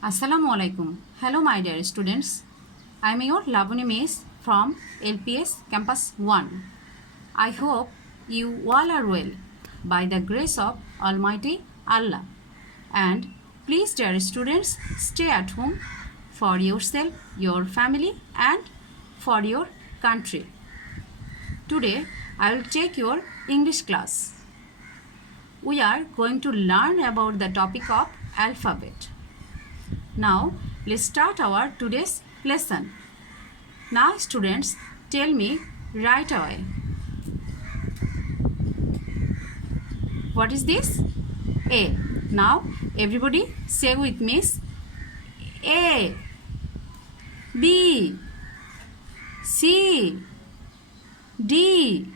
Assalamu alaikum. Hello my dear students. I am your Lavani Miss from LPS Campus 1. I hope you all are well by the grace of Almighty Allah. And please dear students, stay at home for yourself, your family and for your country. Today I will take your English class. We are going to learn about the topic of alphabet. Now, let's start our today's lesson. Now, students, tell me right away. What is this? A. Now, everybody say with me. A, B, C, D,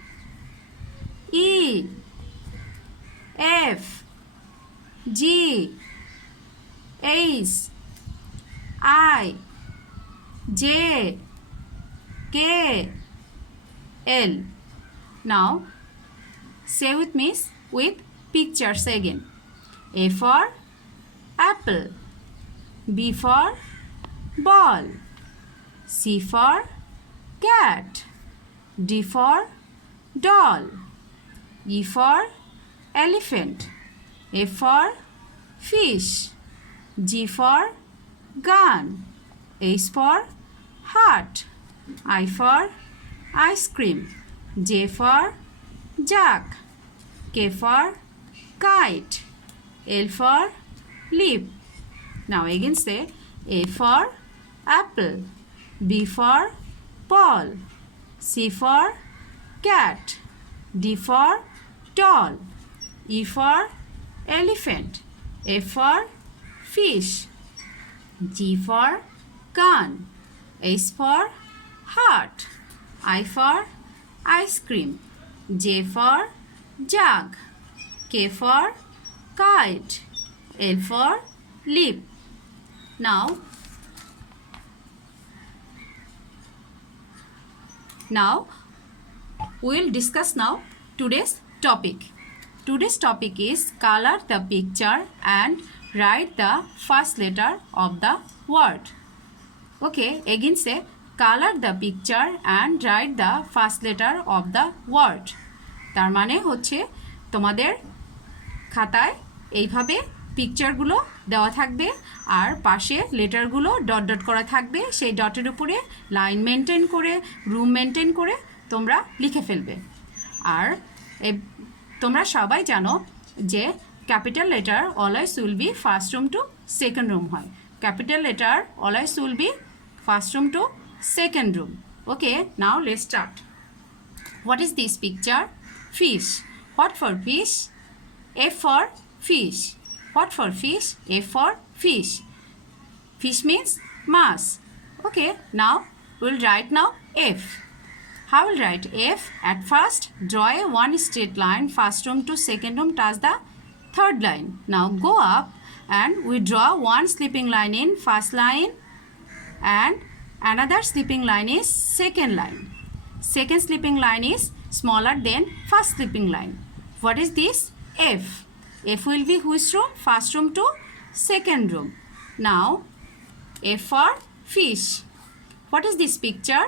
E, F, G, H, I, J, K, L. Now, say with me with pictures again. A for apple, B for ball, C for cat, D for doll, E for elephant, F for fish, G for gun, H for heart, I for ice cream, J for jug, K for kite, L for leaf. Now again say A for apple, B for ball, C for cat, D for doll, E for elephant, F for fish, G for gun, H for heart, I for ice cream, J for jug, K for kite, L for leaf. Now we'll discuss now today's topic. Today's topic is color the picture and write the first letter of the word. Okay, again say color the picture and write the first letter of the word. তার মানে হচ্ছে তোমাদের খাতায় এইভাবে পিকচারগুলো দেওয়া থাকবে আর পাশে লেটারগুলো dot dot করা থাকবে, সেই ডটের উপরে লাইন মেনটেন করে রুম মেনটেন করে তোমরা লিখে ফেলবে। আর তোমরা সবাই জানো যে capital letter always will be first room to second room হয়। Capital letter always will be first room to second room. Okay, now let's start. What is this picture? Fish. What for fish? F for fish. What for fish? F for fish. Fish means mass. Okay, now we'll write now F. How will write F? At first, draw a one straight line, first room to second room, touch the third line. Now go up and we draw one slipping line in first line and another slipping line is second line. Second slipping line is smaller than first slipping line. What is this? F. F will be which room? First room to second room. Now F for fish. What is this picture?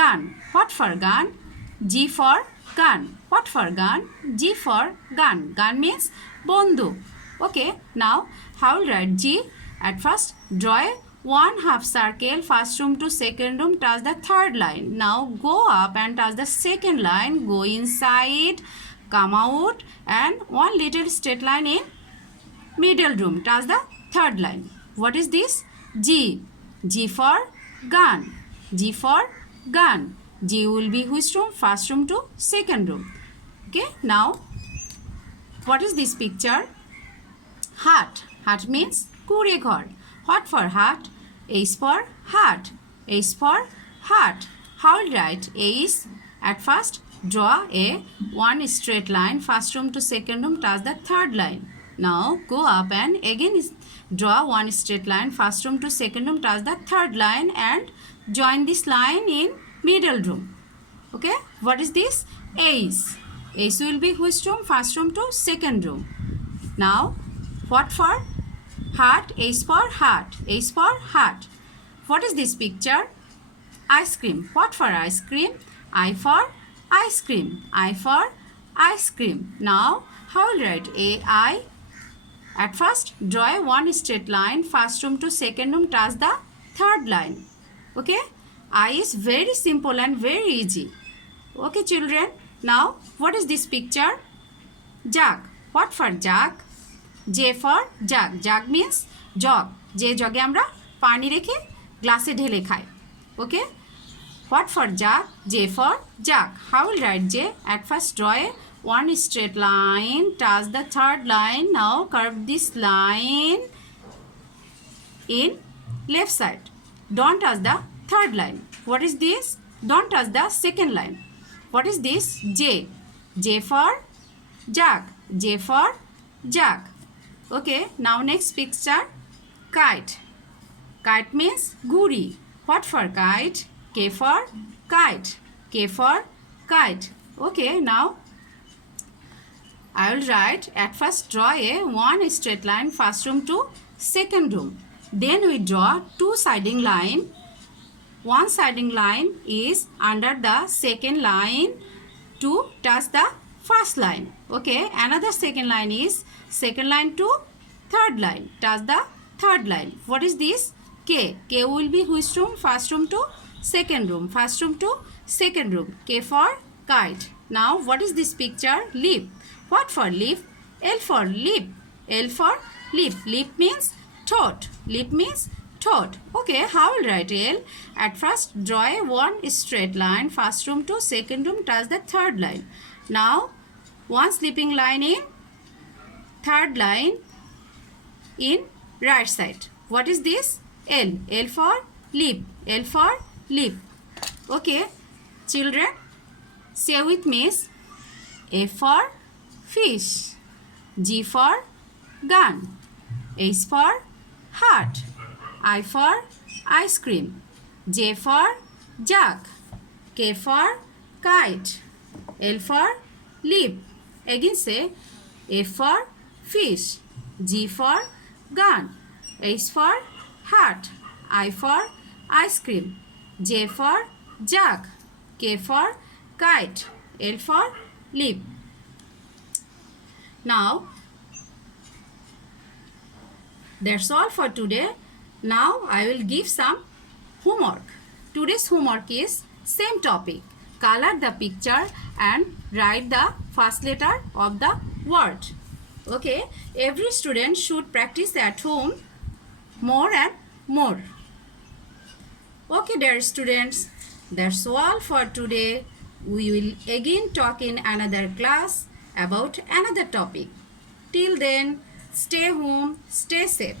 Gun. What for gun? G for gun. What for gun? G for gun. Gun means bonduk. Okay, now how will write G? At first draw a one half circle, first room to second room, touch the third line. Now go up and touch the second line, go inside, come out and one little straight line in middle room, touch the third line. What is this? G. G for gun. G for gun. G will be which room? First room to second room. Okay, now what is this picture? Hut. Hut means kure ghor. What for hut? H for heart. H for heart. How will write? H. At first draw a one straight line, first room to second room, touch the third line. Now go up and again draw one straight line, first room to second room, touch the third line and join this line in middle room. Okay, what is this? H. H will be which room? First room to second room. Now what for Heart, H for heart. H for heart. What is this picture? Ice cream. What for ice cream? I for ice cream. I for ice cream. Now, how will write A-I? At first, draw a one straight line. First room to second room, touch the third line. Okay? I is very simple and very easy. Okay, children. Now, what is this picture? Jug. What for jug? J for jug. Jug means jug. যে জগে আমরা পানি রেখে গ্লাসে ঢেলে খাই. Okay? What for jug? J for jug. How will write J? At first draw a one straight line, touch the third line. Now curve this line in left side. Don't touch the third line. What is this? Don't touch the second line. What is this? J. J for jug. J for jug. Okay, now next picture. Kite. Kite means guri. What for kite? K for kite. K for kite. Okay, now I will write, at first draw a one straight line first room to second room. Then we draw two siding line. One siding line is under the second line to touch the first line. Okay, another second line is second line to third line, touch the third line. What is this? K. K will be which room? First room to second room. First room to second room. K for kite. Now what is this picture? Leaf. What for leaf? L for leaf. L for leaf. Leaf means throat. Leaf means throat. Okay, how will write L? At first draw a one straight line. First room to second room, touch the third line. Now one sleeping line in third line in right side. What is this? L. L for leaf. L for leaf. Okay, children, say with me. A for fish. G for gun. H for heart. I for ice cream. J for jug. K for kite. L for leaf. Again say A for fish. G for gun. H for heart. I for ice cream. J for jug. K for kite. L for leaf. Now, that's all for today. Now, I will give some homework. Today's homework is same topic. Color the picture and write the first letter of the word. Okay, every student should practice at home more and more. Okay, dear students, that's all for today. We will again talk in another class about another topic. Till then, stay home, stay safe.